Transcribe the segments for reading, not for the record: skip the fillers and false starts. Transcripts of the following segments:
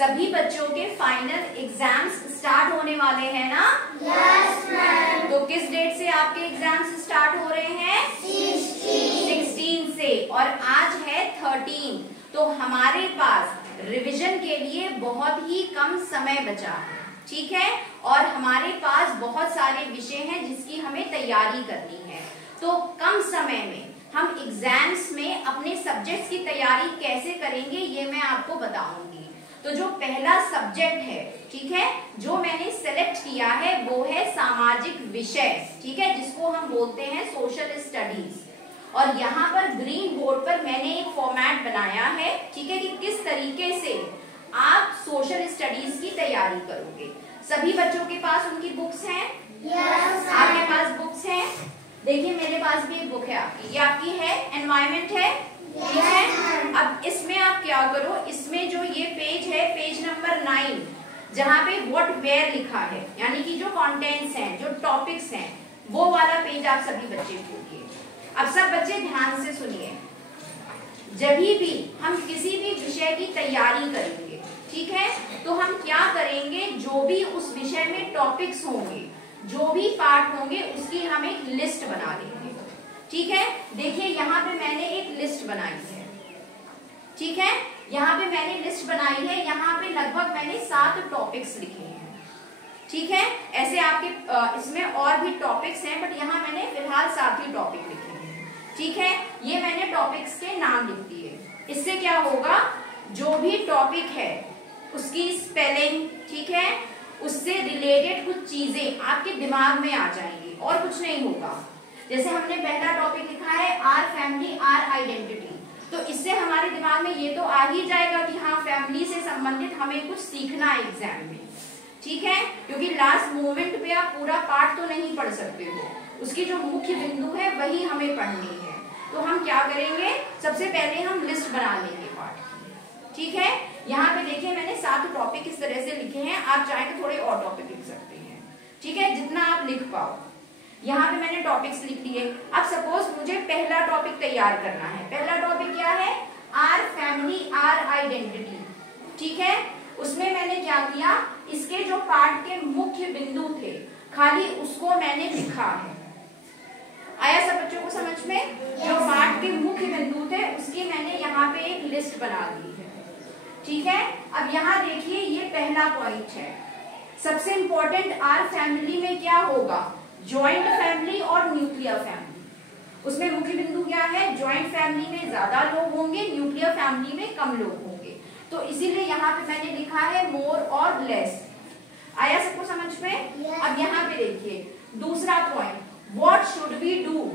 सभी बच्चों के फाइनल एग्जाम्स स्टार्ट होने वाले हैं ना? Yes ma'am. तो किस डेट से आपके एग्जाम्स स्टार्ट हो रहे हैं? 16 से, और आज है 13। तो हमारे पास रिवीजन के लिए बहुत ही कम समय बचा है, ठीक है। और हमारे पास बहुत सारे विषय हैं जिसकी हमें तैयारी करनी है। तो कम समय में हम एग्जाम्स में अपने सब्जेक्ट्स की तैयारी कैसे करेंगे ये मैं आपको बताऊंगी। तो जो पहला सब्जेक्ट है, ठीक है, जो मैंने सेलेक्ट किया है वो है सामाजिक विषय, ठीक है, जिसको हम बोलते हैं सोशल स्टडीज। और यहाँ पर ग्रीन बोर्ड पर मैंने एक फॉर्मेट बनाया है, ठीक है, कि किस तरीके से आप सोशल स्टडीज की तैयारी करोगे। सभी बच्चों के पास उनकी बुक्स हैं? यस। आपके पास बुक्स हैं? देखिए मेरे पास भी एक बुक है आपकी, ये आपकी है, एनवायरमेंट है, ठीक है। अब इसमें आप क्या करो, इसमें जो ये पेज है, पेज नंबर 9, जहाँ पे व्हाट वेयर लिखा है, यानी कि जो कंटेंट्स हैं, जो टॉपिक्स हैं, वो वाला पेज आप सभी बच्चे खोलिए। अब सब बच्चे ध्यान से सुनिए। जब भी हम किसी भी विषय की तैयारी करेंगे, ठीक है, तो हम क्या करेंगे, जो भी उस विषय में टॉपिक्स होंगे, जो भी पार्ट होंगे, उसकी हम एक लिस्ट बना लेंगे, ठीक है। देखिए यहाँ पे मैंने एक लिस्ट बनाई है, ठीक है, यहाँ पे मैंने लिस्ट बनाई है, यहाँ पे लगभग मैंने 7 टॉपिक्स लिखे हैं, ठीक है। ऐसे आपके इसमें और भी टॉपिक्स हैं, बट यहाँ मैंने फिलहाल 7 ही टॉपिक लिखे हैं, ठीक है। ये मैंने टॉपिक्स के नाम लिख दिए। इससे क्या होगा, जो भी टॉपिक है उसकी स्पेलिंग, ठीक है, उससे रिलेटेड कुछ चीजें आपके दिमाग में आ जाएंगी और कुछ नहीं होगा। जैसे हमने पहला टॉपिक लिखा है आर फैमिली आर आइडेंटिटी, तो इससे हमारे दिमाग में ये तो आ ही जाएगा कि हाँ फैमिली से संबंधित हमें कुछ सीखना है एग्जाम में, ठीक है, क्योंकि लास्ट मोमेंट पे आप पूरा पार्ट तो नहीं पढ़ सकते हो, उसकी जो मुख्य बिंदु है वही हमें पढ़नी है। तो हम क्या करेंगे, सबसे पहले हम लिस्ट बना लेंगे पार्ट की, ठीक है। यहाँ पे देखिए मैंने 7 टॉपिक इस तरह से लिखे हैं, आप चाहे तो थोड़े और टॉपिक लिख सकते हैं, ठीक है, जितना आप लिख पाओ। यहाँ पे मैंने टॉपिक्स लिख लिए। अब सपोज मुझे पहला टॉपिक तैयार करना है। पहला टॉपिक क्या है, आर फैमिली आर आइडेंटिटी, ठीक है। उसमें मैंने क्या किया, इसके जो पार्ट के मुख्य बिंदु थे खाली उसको मैंने लिखा है। आया सब बच्चों को समझ में? जो पार्ट के मुख्य बिंदु थे उसकी मैंने यहाँ पे एक लिस्ट बना दी है, ठीक है। अब यहाँ देखिए ये पहला पॉइंट है, सबसे इंपॉर्टेंट आर फैमिली में क्या होगा, ज्वाइंट फैमिली और न्यूक्लियर फैमिली। उसमें मुख्य बिंदु क्या है, ज्वाइंट फैमिली में ज्यादा लोग होंगे, न्यूक्लियर फैमिली में कम लोग होंगे। तो इसीलिए यहाँ पे मैंने लिखा है मोर और लेस। आया सबको समझ में? अब यहाँ पे देखिए दूसरा point, what should we do,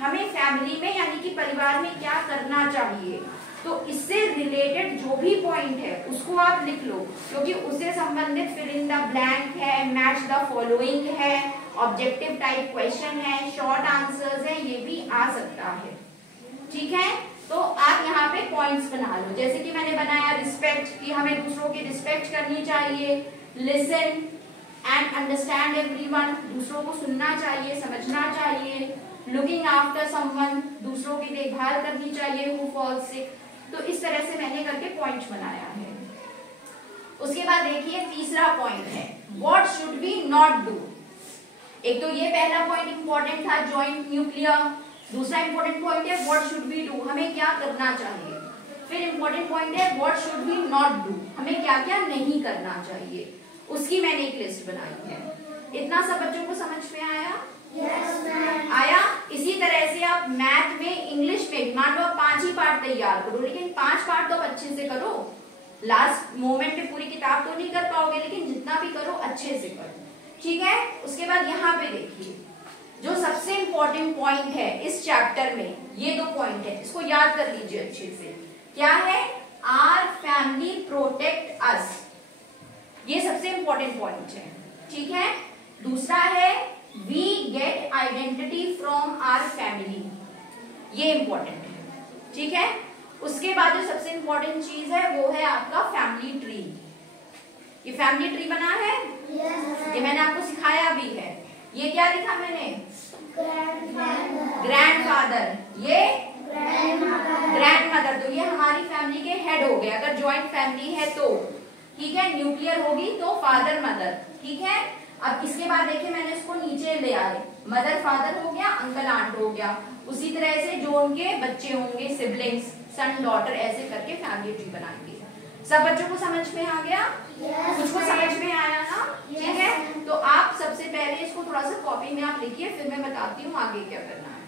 हमें फैमिली में यानी कि परिवार में क्या करना चाहिए। तो इससे रिलेटेड जो भी पॉइंट है उसको आप लिख लो, क्योंकि उससे संबंधित फिल इन द ब्लैंक है, मैच द फॉलोइंग है, ऑब्जेक्टिव टाइप क्वेश्चन है, शॉर्ट आंसर्स है, ये भी आ सकता है, ठीक है। तो आप यहाँ पे पॉइंट्स बना लो, जैसे कि मैंने बनाया रिस्पेक्ट, कि हमें दूसरों की रिस्पेक्ट करनी चाहिए, लिसन एंड अंडरस्टैंड एवरीवन, दूसरों को सुनना चाहिए, समझना चाहिए, लुकिंग आफ्टर समवन, दूसरों की देखभाल करनी चाहिए, हु फॉल्स सिक। तो इस तरह से मैंने करके पॉइंट्स बनाया है। उसके बाद देखिए तीसरा पॉइंट है, what should we not do. एक तो ये पहला पॉइंट इंपॉर्टेंट था, ज्वाइंट न्यूक्लियर। दूसरा इंपॉर्टेंट पॉइंट है व्हाट शुड वी डू, हमें क्या करना चाहिए। फिर इंपॉर्टेंट पॉइंट है what should we not do, हमें क्या क्या नहीं करना चाहिए। उसकी मैंने एक लिस्ट बनाई है। इतना सब बच्चों को समझ में आया? Yes ma'am. आया? इसी तरह से आप मैथ में, इंग्लिश में, मान लो आप 5 ही पार्ट तैयार करो, लेकिन 5 पार्ट तो अच्छे से करो। लास्ट मोमेंट में पूरी किताब तो नहीं कर पाओगे, लेकिन जितना भी करो अच्छे से करो, ठीक है। उसके बाद यहाँ पे देखिए जो सबसे इंपॉर्टेंट पॉइंट है इस चैप्टर में, ये 2 पॉइंट है, इसको याद कर लीजिए अच्छे से। क्या है, आर फैमिली प्रोटेक्ट अस, ये सबसे इंपॉर्टेंट पॉइंट है, ठीक है। दूसरा है we get identity from our family, ये इंपॉर्टेंट है, ठीक है। उसके बाद जो सबसे इंपॉर्टेंट चीज है वो है आपका फैमिली ट्री। ये फैमिली ट्री बना है, ये मैंने आपको सिखाया भी है। ये क्या लिखा मैंने, ग्रैंडफादर, ये ग्रैंडमदर। तो ये हमारी फैमिली के हेड हो गए, अगर ज्वाइंट फैमिली है तो, ठीक है। न्यूक्लियर होगी तो फादर मदर, ठीक है। अब इसके बाद देखिए मैंने इसको नीचे ले आए, मदर फादर हो गया, अंकल आंट हो गया। उसी तरह से जो उनके बच्चे होंगे सिबलिंग्स, सन डॉटर, ऐसे करके फैमिली ट्री बनाएंगे। सब बच्चों को समझ में आ गया? कुछ को समझ में आया ना? ठीक है। तो आप सबसे पहले इसको थोड़ा सा कॉपी में आप लिखिए, फिर मैं बताती हूँ आगे क्या करना है।